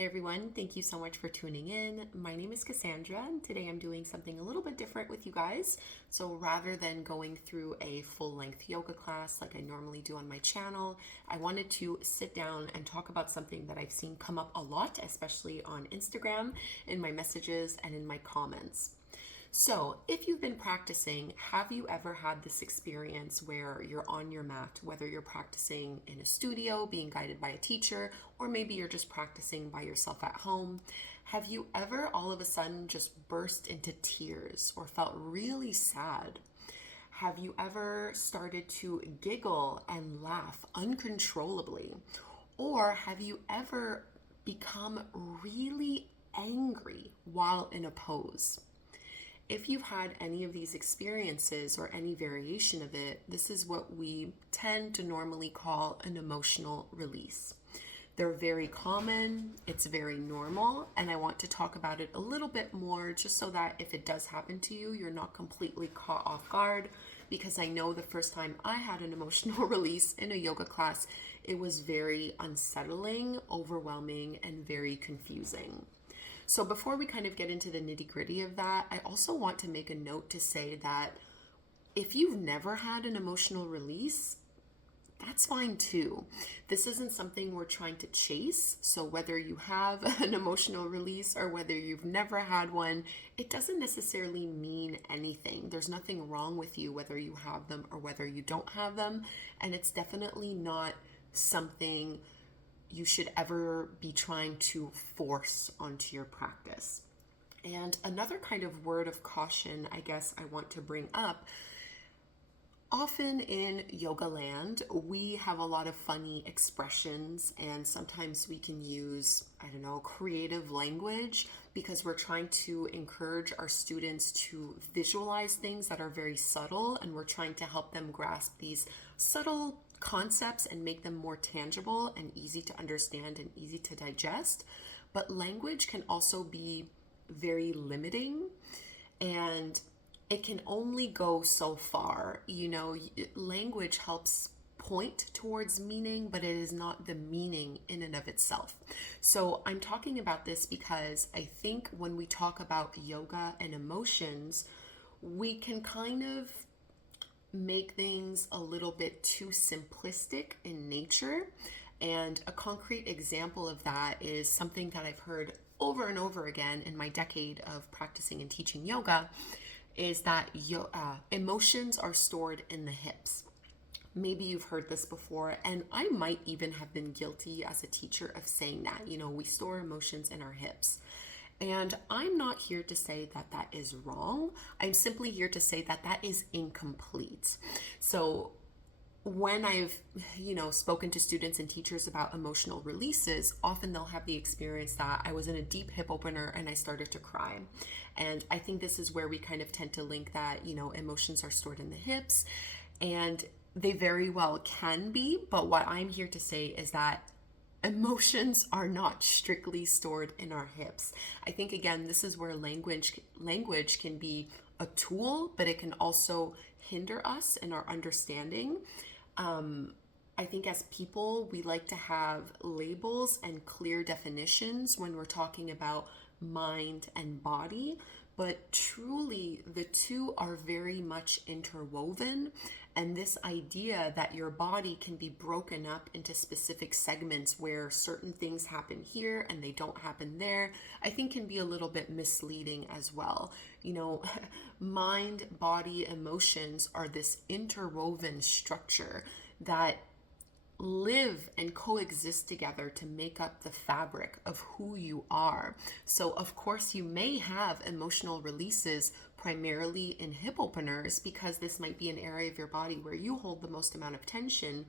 Hey everyone, thank you so much for tuning in. My name is Kassandra, and today I'm doing something a little bit different with you guys. So rather than going through a full length yoga class like I normally do on my channel, I wanted to sit down and talk about something that I've seen come up a lot, especially on Instagram, in my messages, and in my comments. So, if you've been practicing, have you ever had this experience where you're on your mat, whether you're practicing in a studio, being guided by a teacher, or maybe you're just practicing by yourself at home? Have you ever all of a sudden just burst into tears or felt really sad? Have you ever started to giggle and laugh uncontrollably? Or have you ever become really angry while in a pose? If you've had any of these experiences or any variation of it, this is what we tend to normally call an emotional release. They're very common, it's very normal, and I want to talk about it a little bit more just so that if it does happen to you, you're not completely caught off guard, because I know the first time I had an emotional release in a yoga class, it was very unsettling, overwhelming, and very confusing. So before we kind of get into the nitty-gritty of that, I also want to make a note to say that if you've never had an emotional release, that's fine too. This isn't something we're trying to chase. So whether you have an emotional release or whether you've never had one, it doesn't necessarily mean anything. There's nothing wrong with you whether you have them or whether you don't have them. And it's definitely not something you should ever be trying to force onto your practice. And another kind of word of caution, I guess I want to bring up. Often in yoga land, we have a lot of funny expressions, and sometimes we can use, creative language because we're trying to encourage our students to visualize things that are very subtle, and we're trying to help them grasp these subtle concepts and make them more tangible and easy to understand and easy to digest. But language can also be very limiting, and it can only go so far. Language helps point towards meaning, but it is not the meaning in and of itself. So I'm talking about this because I think when we talk about yoga and emotions, we can kind of make things a little bit too simplistic in nature. And a concrete example of that is something that I've heard over and over again in my decade of practicing and teaching yoga, is that emotions are stored in the hips. Maybe you've heard this before, and I might even have been guilty as a teacher of saying that. We store emotions in our hips. And I'm not here to say that that is wrong. I'm simply here to say that that is incomplete. So when I've, spoken to students and teachers about emotional releases, often they'll have the experience that I was in a deep hip opener and I started to cry. And I think this is where we kind of tend to link that, emotions are stored in the hips, and they very well can be. But what I'm here to say is that emotions are not strictly stored in our hips. I think, again, this is where language can be a tool, but it can also hinder us in our understanding. I think as people, we like to have labels and clear definitions when we're talking about mind and body, but truly the two are very much interwoven. And this idea that your body can be broken up into specific segments where certain things happen here and they don't happen there, I think can be a little bit misleading as well. Mind, body, emotions are this interwoven structure that live and coexist together to make up the fabric of who you are. So of course you may have emotional releases primarily in hip openers, because this might be an area of your body where you hold the most amount of tension.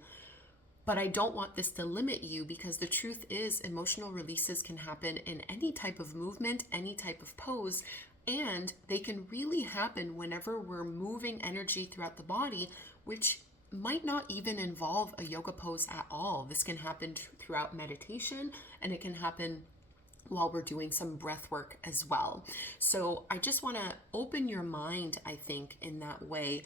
But I don't want this to limit you, because the truth is emotional releases can happen in any type of movement, any type of pose, and they can really happen whenever we're moving energy throughout the body, which might not even involve a yoga pose at all. This can happen throughout meditation, and it can happen while we're doing some breath work as well. So I just want to open your mind, I think, in that way,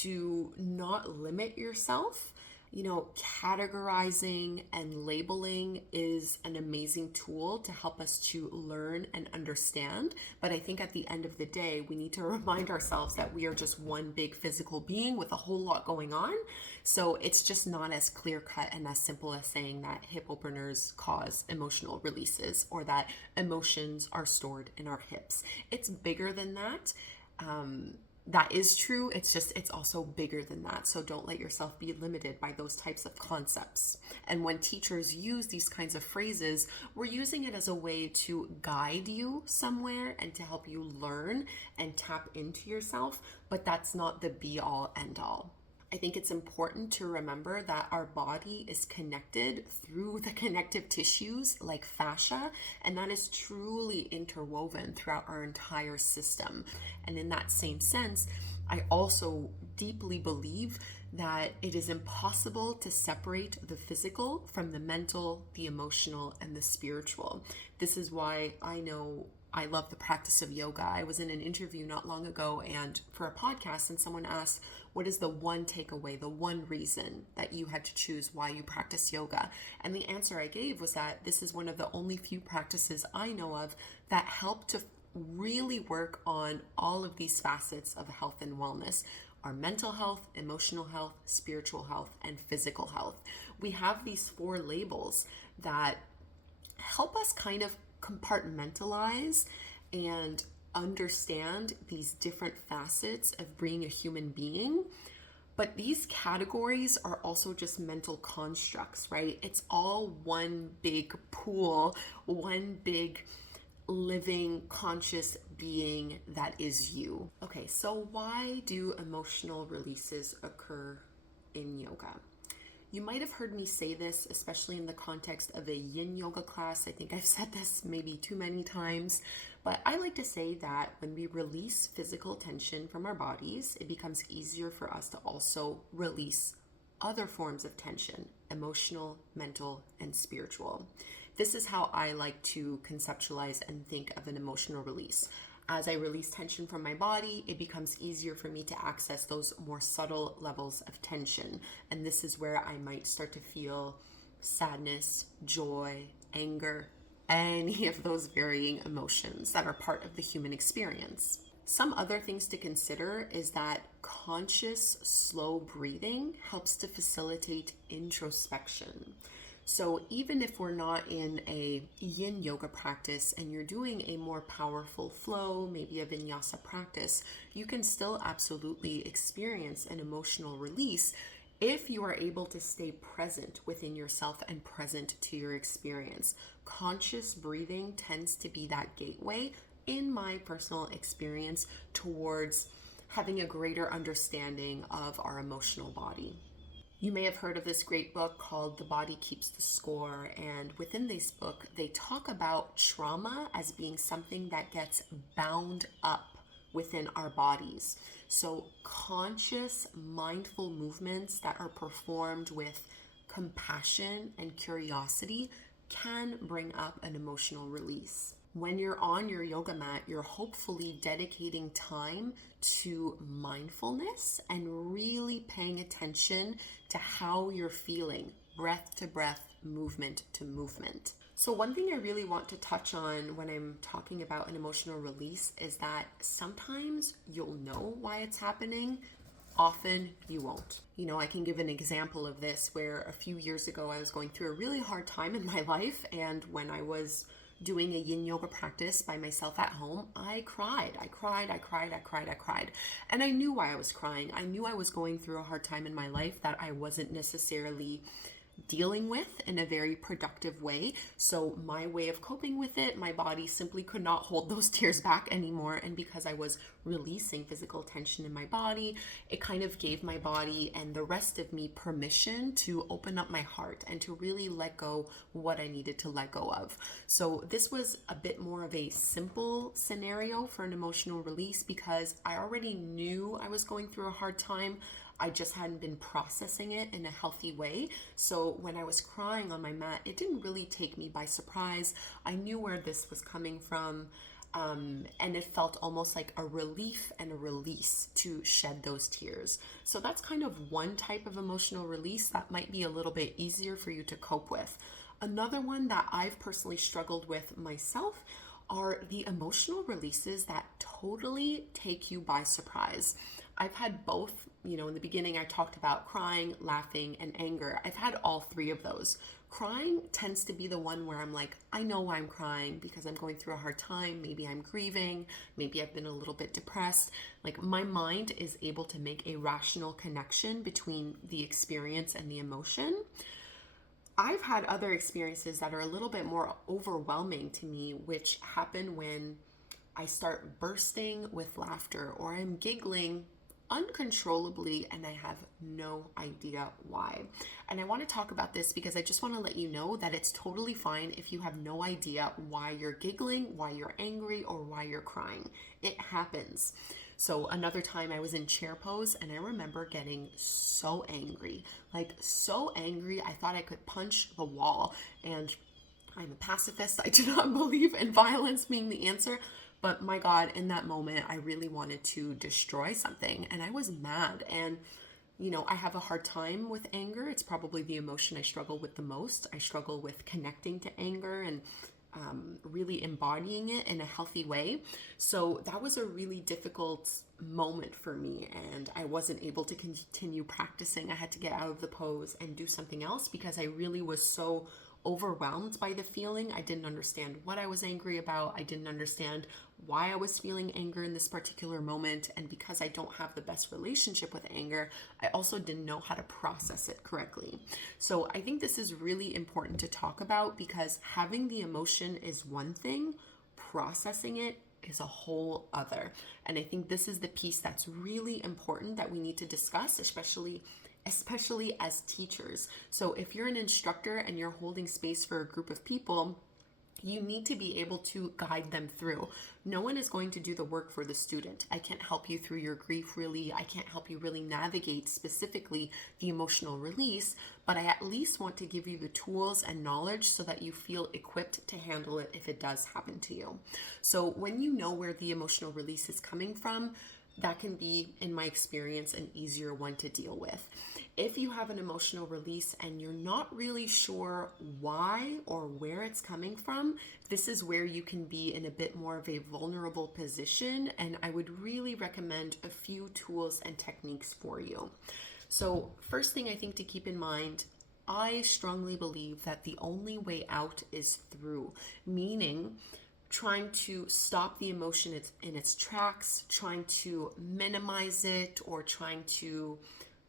to not limit yourself. Categorizing and labeling is an amazing tool to help us to learn and understand. But I think at the end of the day, we need to remind ourselves that we are just one big physical being with a whole lot going on. So it's just not as clear cut and as simple as saying that hip openers cause emotional releases or that emotions are stored in our hips. It's bigger than that. That is true. It's also bigger than that. So don't let yourself be limited by those types of concepts. And when teachers use these kinds of phrases, we're using it as a way to guide you somewhere and to help you learn and tap into yourself. But that's not the be all end all. I think it's important to remember that our body is connected through the connective tissues like fascia, and that is truly interwoven throughout our entire system. And in that same sense, I also deeply believe that it is impossible to separate the physical from the mental, the emotional, and the spiritual. This is why I love the practice of yoga. I was in an interview not long ago and for a podcast, and someone asked, what is the one takeaway, the one reason that you had to choose why you practice yoga? And the answer I gave was that this is one of the only few practices I know of that help to really work on all of these facets of health and wellness: our mental health, emotional health, spiritual health, and physical health. We have these 4 labels that help us kind of compartmentalize and understand these different facets of being a human being. But these categories are also just mental constructs, right? It's all one big pool, one big living conscious being that is you. Okay, so why do emotional releases occur in yoga? You might have heard me say this, especially in the context of a yin yoga class. I think I've said this maybe too many times, but I like to say that when we release physical tension from our bodies, it becomes easier for us to also release other forms of tension: emotional, mental, and spiritual. This is how I like to conceptualize and think of an emotional release. As I release tension from my body, it becomes easier for me to access those more subtle levels of tension. And this is where I might start to feel sadness, joy, anger, any of those varying emotions that are part of the human experience. Some other things to consider is that conscious, slow breathing helps to facilitate introspection. So even if we're not in a yin yoga practice and you're doing a more powerful flow, maybe a vinyasa practice, you can still absolutely experience an emotional release if you are able to stay present within yourself and present to your experience. Conscious breathing tends to be that gateway, in my personal experience, towards having a greater understanding of our emotional body. You may have heard of this great book called The Body Keeps the Score, and within this book, they talk about trauma as being something that gets bound up within our bodies. So conscious, mindful movements that are performed with compassion and curiosity can bring up an emotional release. When you're on your yoga mat, you're hopefully dedicating time to mindfulness and really paying attention to how you're feeling, breath to breath, movement to movement. So one thing I really want to touch on when I'm talking about an emotional release is that sometimes you'll know why it's happening. Often you won't. I can give an example of this where a few years ago I was going through a really hard time in my life, and when I was doing a yin yoga practice by myself at home, I cried. And I knew why I was crying. I knew I was going through a hard time in my life that I wasn't necessarily dealing with in a very productive way. So my way of coping with it, my body simply could not hold those tears back anymore. And because I was releasing physical tension in my body, it kind of gave my body and the rest of me permission to open up my heart and to really let go what I needed to let go of. So this was a bit more of a simple scenario for an emotional release because I already knew I was going through a hard time. I just hadn't been processing it in a healthy way. So when I was crying on my mat, it didn't really take me by surprise. I knew where this was coming from. And it felt almost like a relief and a release to shed those tears. So that's kind of one type of emotional release that might be a little bit easier for you to cope with. Another one that I've personally struggled with myself are the emotional releases that totally take you by surprise. I've had both. In the beginning, I talked about crying, laughing, and anger. I've had all three of those. Crying tends to be the one where I'm like, I know why I'm crying because I'm going through a hard time. Maybe I'm grieving. Maybe I've been a little bit depressed. Like, my mind is able to make a rational connection between the experience and the emotion. I've had other experiences that are a little bit more overwhelming to me, which happen when I start bursting with laughter or I'm giggling uncontrollably and I have no idea why. And I want to talk about this because I just want to let you know that it's totally fine if you have no idea why you're giggling, why you're angry, or why you're crying. It happens. So another time I was in chair pose and I remember getting so angry, like so angry I thought I could punch the wall. And I'm a pacifist. I do not believe in violence being the answer. But my God, in that moment, I really wanted to destroy something and I was mad. And, I have a hard time with anger. It's probably the emotion I struggle with the most. I struggle with connecting to anger and really embodying it in a healthy way. So that was a really difficult moment for me and I wasn't able to continue practicing. I had to get out of the pose and do something else because I really was so overwhelmed by the feeling. I didn't understand what I was angry about. I didn't understand why I was feeling anger in this particular moment. And because I don't have the best relationship with anger, I also didn't know how to process it correctly. So I think this is really important to talk about because having the emotion is one thing, processing it is a whole other. And I think this is the piece that's really important that we need to discuss, especially as teachers. So if you're an instructor and you're holding space for a group of people, you need to be able to guide them through. No one is going to do the work for the student. I can't help you through your grief really. I can't help you really navigate specifically the emotional release, but I at least want to give you the tools and knowledge so that you feel equipped to handle it if it does happen to you. So when you know where the emotional release is coming from, that can be, in my experience, an easier one to deal with. If you have an emotional release and you're not really sure why or where it's coming from, this is where you can be in a bit more of a vulnerable position, and I would really recommend a few tools and techniques for you. So first thing I think to keep in mind, I strongly believe that the only way out is through, meaning trying to stop the emotion in its tracks, trying to minimize it, or trying to,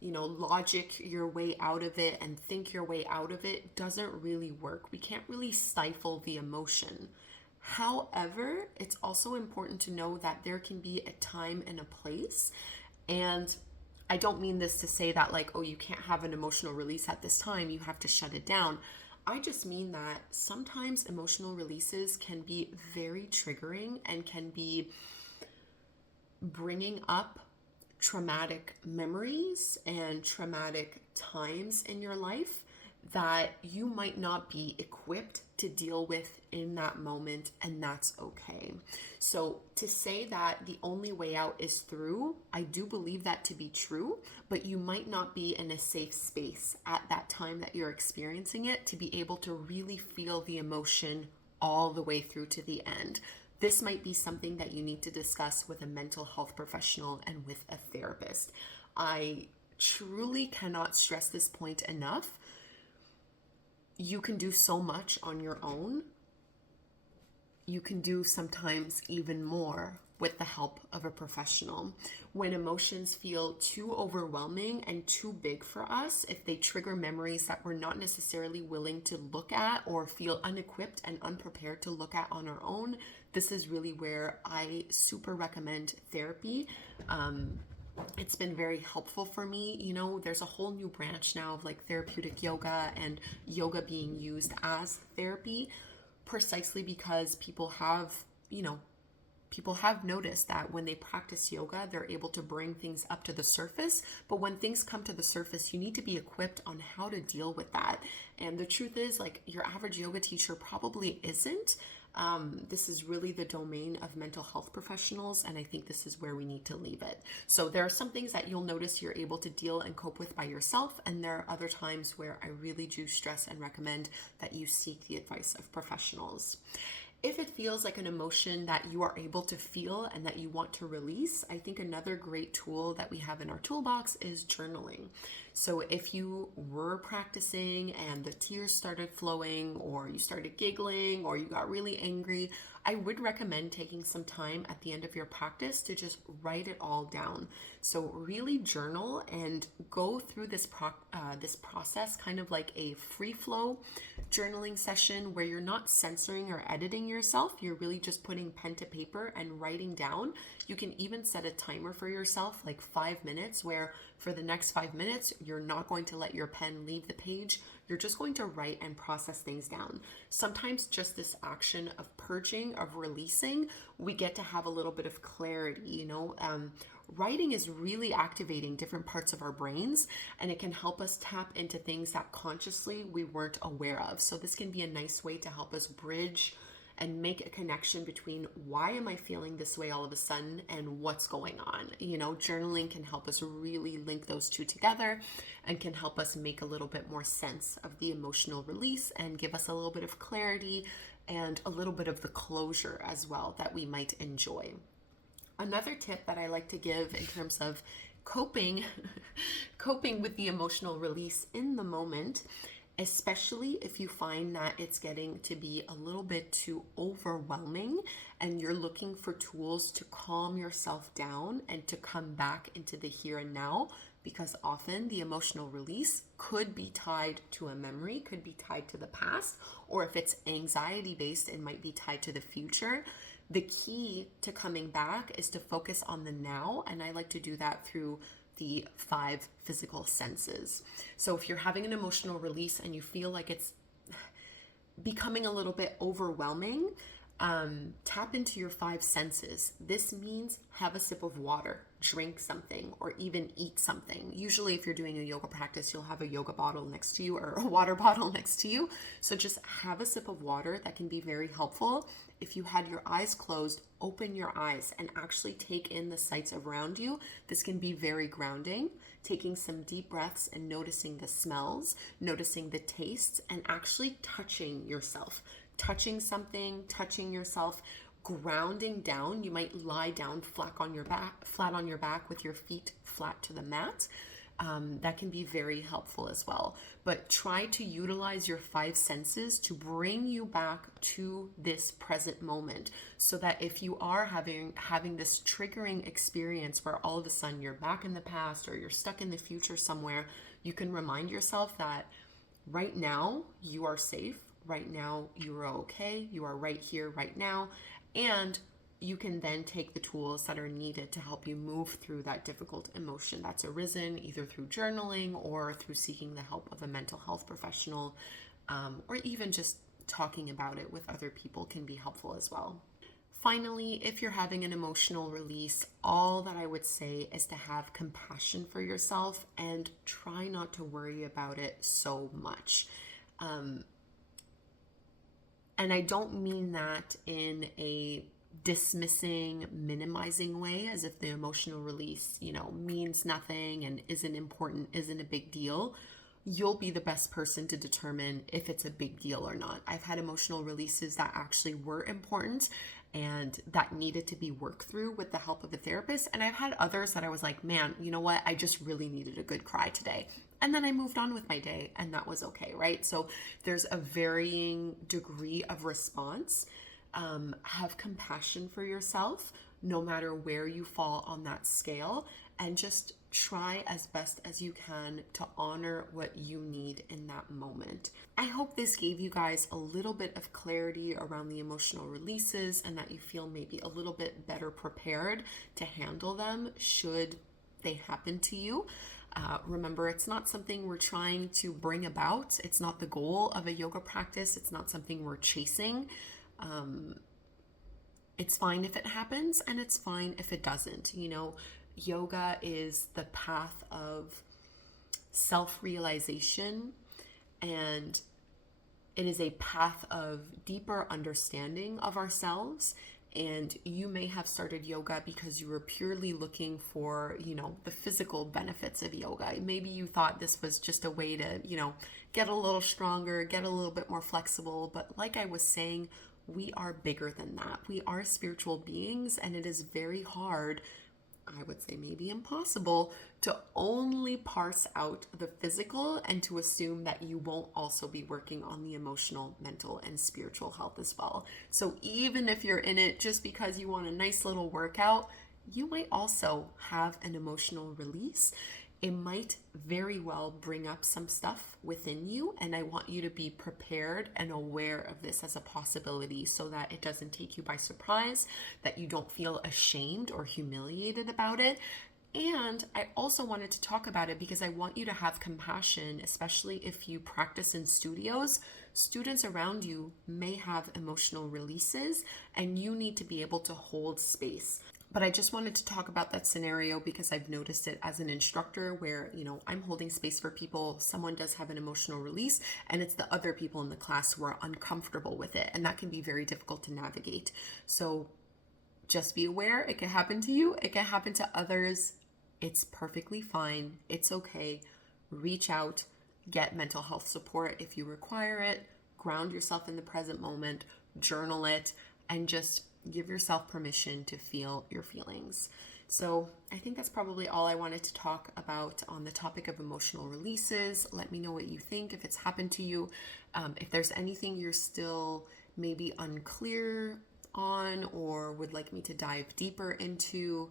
logic your way out of it and think your way out of it doesn't really work. We can't really stifle the emotion. However, it's also important to know that there can be a time and a place. And I don't mean this to say that you can't have an emotional release at this time, you have to shut it down. I just mean that sometimes emotional releases can be very triggering and can be bringing up traumatic memories and traumatic times in your life that you might not be equipped to deal with in that moment, and that's okay. So to say that the only way out is through, I do believe that to be true, but you might not be in a safe space at that time that you're experiencing it to be able to really feel the emotion all the way through to the end. This might be something that you need to discuss with a mental health professional and with a therapist. I truly cannot stress this point enough. You can do so much on your own. You can do sometimes even more with the help of a professional. When emotions feel too overwhelming and too big for us, if they trigger memories that we're not necessarily willing to look at or feel unequipped and unprepared to look at on our own, this is really where I super recommend therapy. It's been very helpful for me. There's a whole new branch now of therapeutic yoga and yoga being used as therapy, precisely because people have noticed that when they practice yoga, they're able to bring things up to the surface. But when things come to the surface, you need to be equipped on how to deal with that. And the truth is, your average yoga teacher probably isn't. This is really the domain of mental health professionals, and I think this is where we need to leave it. So there are some things that you'll notice you're able to deal and cope with by yourself, and there are other times where I really do stress and recommend that you seek the advice of professionals. If it feels like an emotion that you are able to feel and that you want to release, I think another great tool that we have in our toolbox is journaling. So if you were practicing and the tears started flowing, or you started giggling, or you got really angry, I would recommend taking some time at the end of your practice to just write it all down. So really journal and go through this process kind of like a free flow journaling session where you're not censoring or editing yourself. You're really just putting pen to paper and writing down. You can even set a timer for yourself, like 5 minutes, where for the next 5 minutes, you're not going to let your pen leave the page. You're just going to write and process things down. Sometimes just this action of purging, of releasing, we get to have a little bit of clarity, writing is really activating different parts of our brains, and it can help us tap into things that consciously we weren't aware of. So this can be a nice way to help us bridge and make a connection between why am I feeling this way all of a sudden and what's going on. Journaling can help us really link those two together and can help us make a little bit more sense of the emotional release and give us a little bit of clarity and a little bit of the closure as well that we might enjoy. Another tip that I like to give in terms of coping with the emotional release in the moment, especially if you find that it's getting to be a little bit too overwhelming and you're looking for tools to calm yourself down and to come back into the here and now, because often the emotional release could be tied to a memory, could be tied to the past, or if it's anxiety based, it might be tied to the future. The key to coming back is to focus on the now, and I like to do that through the 5 physical senses. So if you're having an emotional release and you feel like it's becoming a little bit overwhelming, tap into your 5 senses. This means have a sip of water, drink something, or even eat something. Usually if you're doing a yoga practice, you'll have a yoga bottle next to you or a water bottle next to you. So just have a sip of water. That can be very helpful. If you had your eyes closed, open your eyes and actually take in the sights around you. This can be very grounding. Taking some deep breaths and noticing the smells, noticing the tastes, and actually touching yourself. Touching something, touching yourself, grounding down. You might lie down flat on your back with your feet flat to the mat. That can be very helpful as well. But try to utilize your 5 senses to bring you back to this present moment, so that if you are having this triggering experience where all of a sudden you're back in the past or you're stuck in the future somewhere, you can remind yourself that right now you are safe. Right now you are okay. You are right here, right now. And you can then take the tools that are needed to help you move through that difficult emotion that's arisen, either through journaling or through seeking the help of a mental health professional, or even just talking about it with other people can be helpful as well. Finally, if you're having an emotional release, all that I would say is to have compassion for yourself and try not to worry about it so much. And I don't mean that in a dismissing, minimizing way, as if the emotional release, means nothing and isn't important, isn't a big deal. You'll be the best person to determine if it's a big deal or not. I've had emotional releases that actually were important and that needed to be worked through with the help of a therapist. And I've had others that I was like, man, you know what? I just really needed a good cry today. And then I moved on with my day and that was okay, right? So there's a varying degree of response. Have compassion for yourself, no matter where you fall on that scale, and just try as best as you can to honor what you need in that moment. I hope this gave you guys a little bit of clarity around the emotional releases and that you feel maybe a little bit better prepared to handle them should they happen to you. Remember, it's not something we're trying to bring about. It's not the goal of a yoga practice. It's not something we're chasing. It's fine if it happens and it's fine if it doesn't. Yoga is the path of self-realization, and It is a path of deeper understanding of ourselves. And you may have started yoga because you were purely looking for, the physical benefits of yoga. Maybe you thought this was just a way to, get a little stronger, get a little bit more flexible. But like I was saying, we are bigger than that. We are spiritual beings, and it is very hard, I would say maybe impossible, to only parse out the physical and to assume that you won't also be working on the emotional, mental, and spiritual health as well. So even if you're in it just because you want a nice little workout, you might also have an emotional release. It might very well bring up some stuff within you, and I want you to be prepared and aware of this as a possibility so that it doesn't take you by surprise, that you don't feel ashamed or humiliated about it. And I also wanted to talk about it because I want you to have compassion, especially if you practice in studios. Students around you may have emotional releases, and you need to be able to hold space. But I just wanted to talk about that scenario because I've noticed it as an instructor where, I'm holding space for people. Someone does have an emotional release, and it's the other people in the class who are uncomfortable with it. And that can be very difficult to navigate. So just be aware. It can happen to you. It can happen to others. It's perfectly fine. It's okay. Reach out, get mental health support if you require it. Ground yourself in the present moment, journal it, and just give yourself permission to feel your feelings. So I think that's probably all I wanted to talk about on the topic of emotional releases. Let me know what you think, if it's happened to you. If there's anything you're still maybe unclear on or would like me to dive deeper into,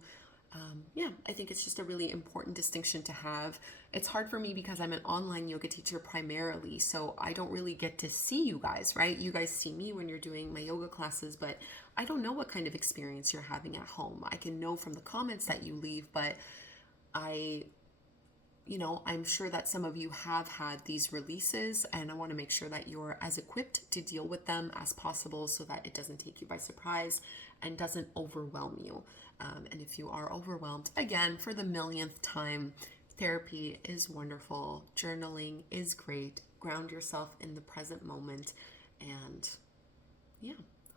I think it's just a really important distinction to have. It's hard for me because I'm an online yoga teacher primarily, so I don't really get to see you guys, right? You guys see me when you're doing my yoga classes, but I don't know what kind of experience you're having at home. I can know from the comments that you leave, but I'm sure that some of you have had these releases, and I want to make sure that you're as equipped to deal with them as possible so that it doesn't take you by surprise and doesn't overwhelm you. And if you are overwhelmed, again, for the millionth time, therapy is wonderful. Journaling is great. Ground yourself in the present moment. And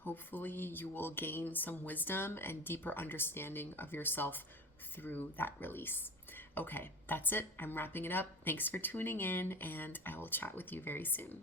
hopefully you will gain some wisdom and deeper understanding of yourself through that release. Okay, that's it. I'm wrapping it up. Thanks for tuning in, and I will chat with you very soon.